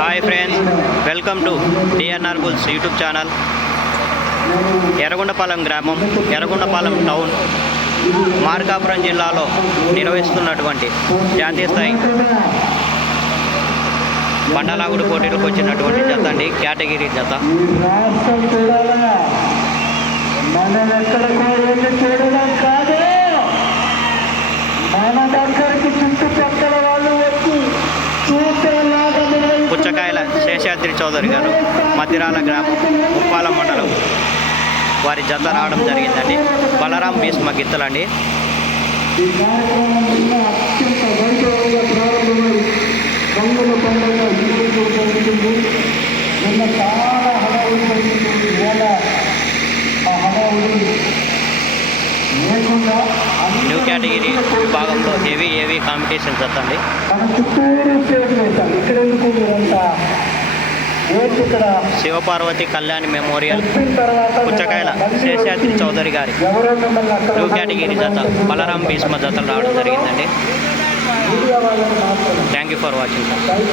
Hi friends, welcome to DNR bulls YouTube channel. Yerragondapalem గ్రామం, Yerragondapalem town, Markapuram జిల్లాలో నిర్వహిస్తున్నటువంటి జాతీయ స్థాయి బండలాగుడు పోటీలకు వచ్చినటువంటి జత అండి, కేటగిరీ జత. పుచ్చకాయల శేషాద్రి చౌదరి గారు, మధ్యరాల గ్రామం, ఉప్పాల మండలం వారి జత రావడం జరిగిందండి. బలరాం భీష్మ గిత్తలండి. న్యూ కేటగిరీ విభాగంలో heavy competition జతండి. Shivaparvati Kalyan memorial పుచ్చకాయల Seshadri Chowdary గారి న్యూ కేటగిరీ జత బలరాం భీష్మ జతలు రావడం జరిగిందండి. Thank you for watching.